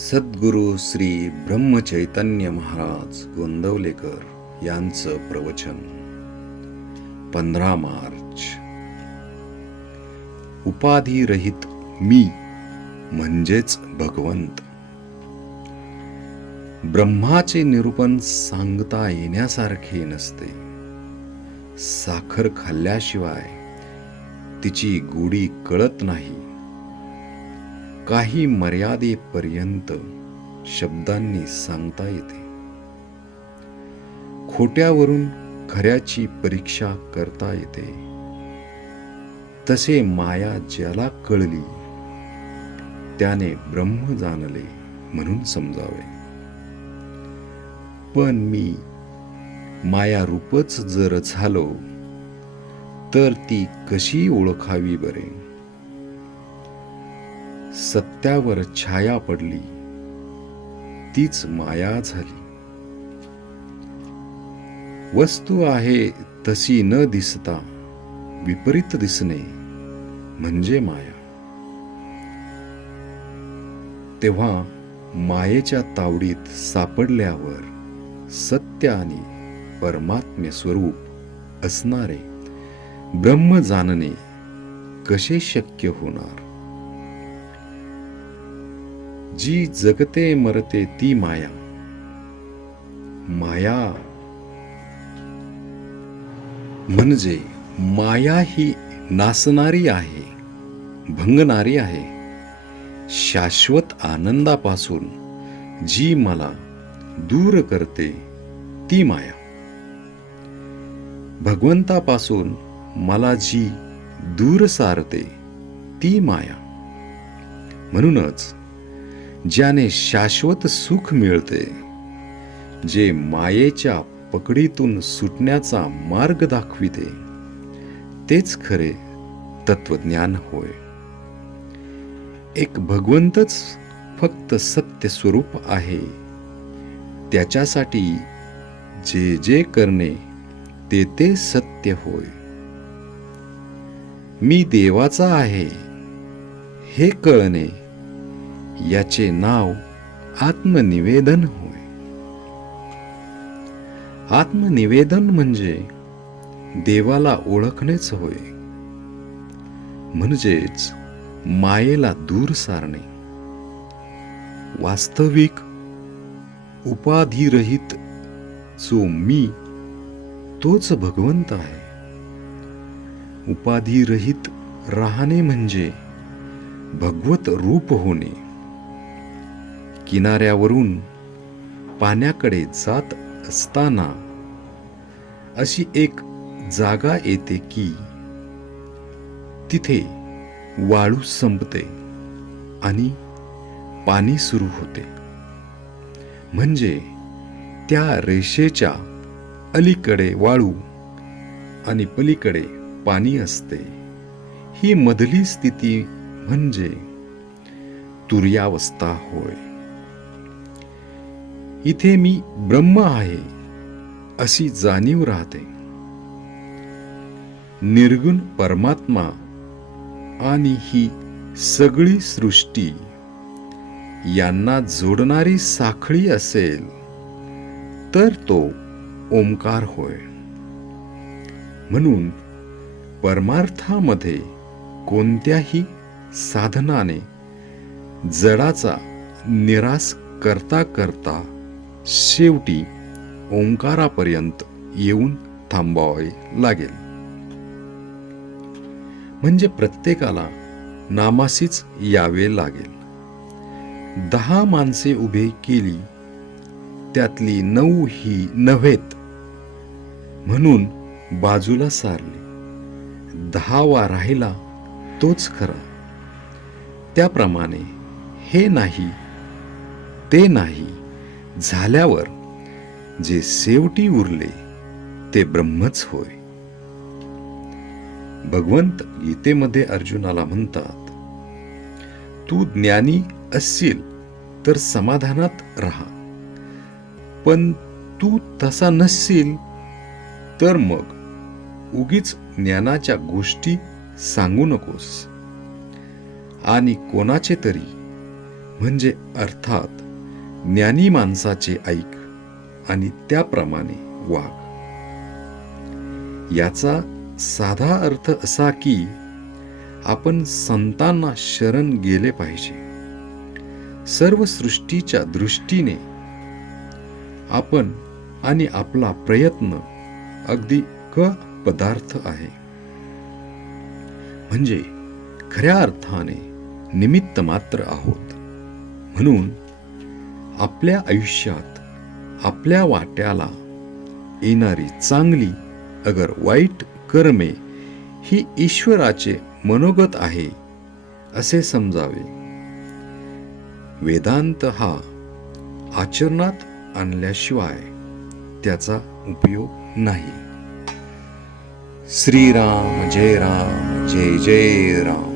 सद्गुरु श्री ब्रह्मचैतन्य महाराज गोंदवलेकर यांचं प्रवचन 15 मार्च. उपाधिरहित मी म्हणजेच भगवंत. ब्रह्माचे निरूपण सांगता येण्यासारखे नसते. साखर खाल्ल्याशिवाय तिची गोडी कळत नाही. काही मर्यादेपर्यंत शब्दांनी सांगता येते. खोट्यावरून खऱ्याची परीक्षा करता येते. तसे माया ज्याला कळली त्याने ब्रह्म जाणले म्हणून समजावे. पण मी माया रूपच जर झालो तर ती कशी ओळखावी बरे? सत्यावर छाया पडली तीच माया झाली. वस्तू आहे तशी न दिसता विपरीत दिसणे म्हणजे माया. तेव्हा मायेच्या तावडीत सापडल्यावर सत्य आणि परमात्म्य स्वरूप असणारे ब्रह्म जाणणे कसे शक्य होणार? जी जगते मरते ती माया. माया म्हणजे माया ही नासणारी आहे, भंगणारी आहे. शाश्वत आनंदापासून जी मला दूर करते ती माया. भगवंतापासून मला जी दूर सारते ती माया. म्हणूनच ज्याने शाश्वत सुख मिळते, जे मायेच्या पकडीतून सुटण्याचा मार्ग दाखविते, तेच खरे तत्वज्ञान होय. एक भगवंतच फक्त सत्य स्वरूप आहे. त्याच्यासाठी जे जे करणे ते ते सत्य होय. मी देवाचा आहे हे कळणे याचे नाव आत्मनिवेदन होय. आत्मनिवेदन म्हणजे देवाला ओळखणेच होय. म्हणजेच मायेला दूर सारणे. वास्तविक उपाधिरहित जो मी तोच भगवंत आहे. उपाधिरहित राहणे म्हणजे भगवत रूप होणे. किनाऱ्यावरून पाण्याकडे जात असताना अशी एक जागा येते की तिथे वाळू संपते आणि पाणी सुरू होते. म्हणजे त्या रेषेच्या अलीकडे वाळू आणि पलीकडे पाणी असते. ही मधली स्थिती म्हणजे तुर्यावस्था होय. इथे मी ब्रह्म आहे अशी जाणीव राहते. निर्गुण परमात्मा आणि ही सगळी सृष्टी यांना जोडणारी साखळी असेल तर तो ओंकार होय. म्हणून परमार्थामध्ये कोणत्याही साधनाने जडाचा निराश करता करता शेवटी ओंकारापर्यंत येऊन थांबावे लागेल. म्हणजे प्रत्येकाला नामासीच यावे लागेल. 10 माणसे उभे केली त्यातली 9 ही नव्हेत म्हणून बाजूला सारली. 10वा राहिला तोच खरा. त्याप्रमाणे हे नाही ते नाही झाल्यावर जे शेवटी उरले ते ब्रह्मच होय. भगवंत गीतेमध्ये अर्जुनाला म्हणतात, तू ज्ञानी असशील तर समाधानात राहा, पण तू तसा नसशील तर मग उगीच ज्ञानाच्या गोष्टी सांगू नकोस आणि कोणाचे तरी म्हणजे अर्थात ज्ञानी माणसाचे ऐक आणि त्याप्रमाणे वाग. याचा साधा अर्थ असा की आपण संतांना शरण गेले पाहिजे. सर्व सृष्टीच्या दृष्टीने आपण आणि आपला प्रयत्न अगदी पदार्थ आहे. म्हणजे खऱ्या अर्थाने निमित्त मात्र आहोत. म्हणून आपल्या आयुष्यात आपल्या वाट्याला येणारी चांगली अगर वाईट कर्मे ही ईश्वराचे मनोगत आहे असे समजावे. वेदांत हा आचरणात आणल्याशिवाय त्याचा उपयोग नाही. श्रीराम जय राम जय जय राम.